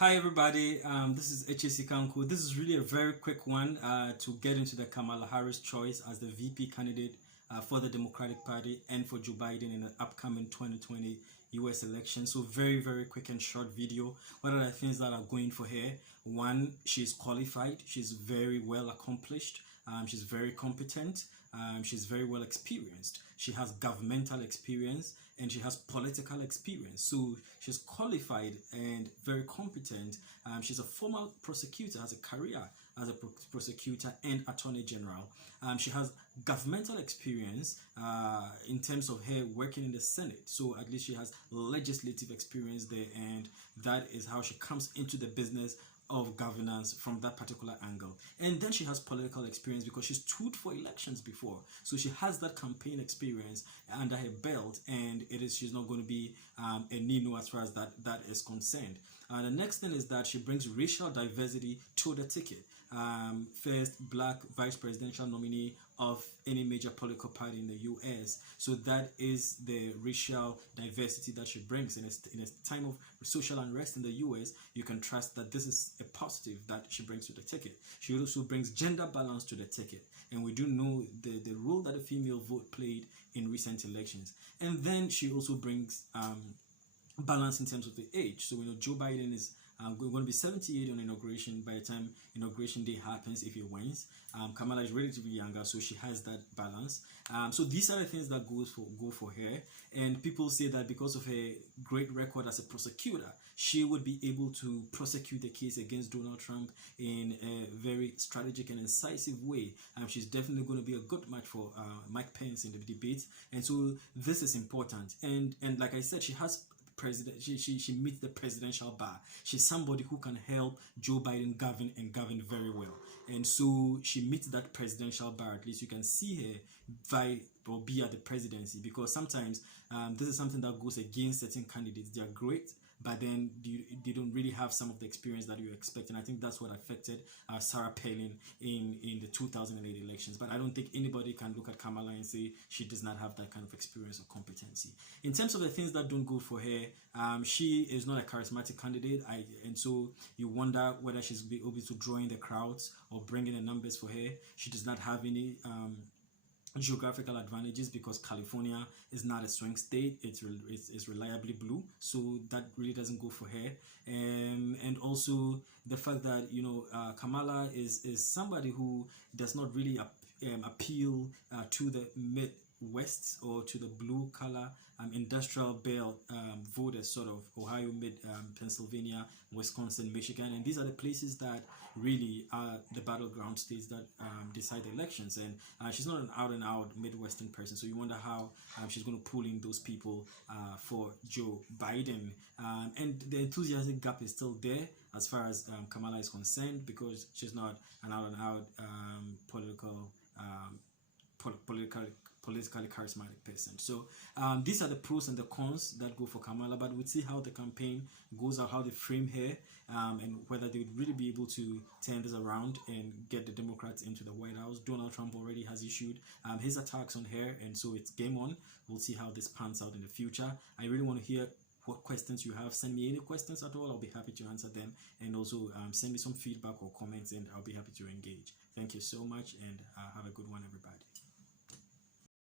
Hi everybody, this is HAC Kanku. This is really a very quick one to get into the Kamala Harris choice as the VP candidate for the Democratic Party and for Joe Biden in the upcoming 2020 US election. So very quick and short video. What are the things that are going for her? One, she's qualified, she's very well accomplished, she's very competent, she's very well experienced, she has governmental experience, and she has political experience. So she's qualified and very competent. She's a former prosecutor, has a career as a prosecutor and attorney general. She has governmental experience in terms of her working in the Senate. So at least she has legislative experience there, and that is how she comes into the business of governance from that particular angle. And then she has political experience because she stood for elections before, so she has that campaign experience under her belt, and she's not going to be a nino as far as that is concerned. The next thing is that she brings racial diversity to the ticket. First black vice presidential nominee of any major political party in the US. So that is the racial diversity that she brings. In a time of social unrest in the US, you can trust that this is a positive that she brings to the ticket. She also brings gender balance to the ticket, and we do know the role that the female vote played in recent elections. And then she also brings balance in terms of the age. So we know Joe Biden is going to be 78 on inauguration by the time inauguration day happens if he wins. Kamala is relatively younger, so she has that balance. So these are the things that go for her, and people say that because of her great record as a prosecutor, she would be able to prosecute the case against Donald Trump in a very strategic and incisive way. She's definitely going to be a good match for Mike Pence in the debate, and so this is important. And like I said, she has she meets the presidential bar. She's somebody who can help Joe Biden govern very well, and so she meets that presidential bar. At least you can see her be at the presidency, because sometimes this is something that goes against certain candidates. They are great, but then they don't really have some of the experience that you expect, and I think that's what affected Sarah Palin in the 2008 elections. But I don't think anybody can look at Kamala and say she does not have that kind of experience or competency. In terms of the things that don't go for her, she is not a charismatic candidate, and so you wonder whether she's be able to draw in the crowds or bring in the numbers for her. She does not have any geographical advantages because California is not a swing state. It's reliably blue, so that really doesn't go for her. And also the fact that Kamala is somebody who does not really appeal to the Midwest or to the blue collar industrial belt voters, sort of Ohio, Pennsylvania, Wisconsin, Michigan, and these are the places that really are the battleground states that decide the elections. And she's not an out-and-out Midwestern person, so you wonder how she's going to pull in those people for Joe Biden. And the enthusiasm gap is still there as far as Kamala is concerned, because she's not an out-and-out politically charismatic person. So these are the pros and the cons that go for Kamala, but we'll see how the campaign goes out, how they frame her, and whether they would really be able to turn this around and get the Democrats into the White House. Donald Trump already has issued his attacks on her, and so it's game on. We'll see how this pans out in the future. I really want to hear what questions you have. Send me any questions at all. I'll be happy to answer them, and also send me some feedback or comments, and I'll be happy to engage. Thank you so much, and have a good one, everybody.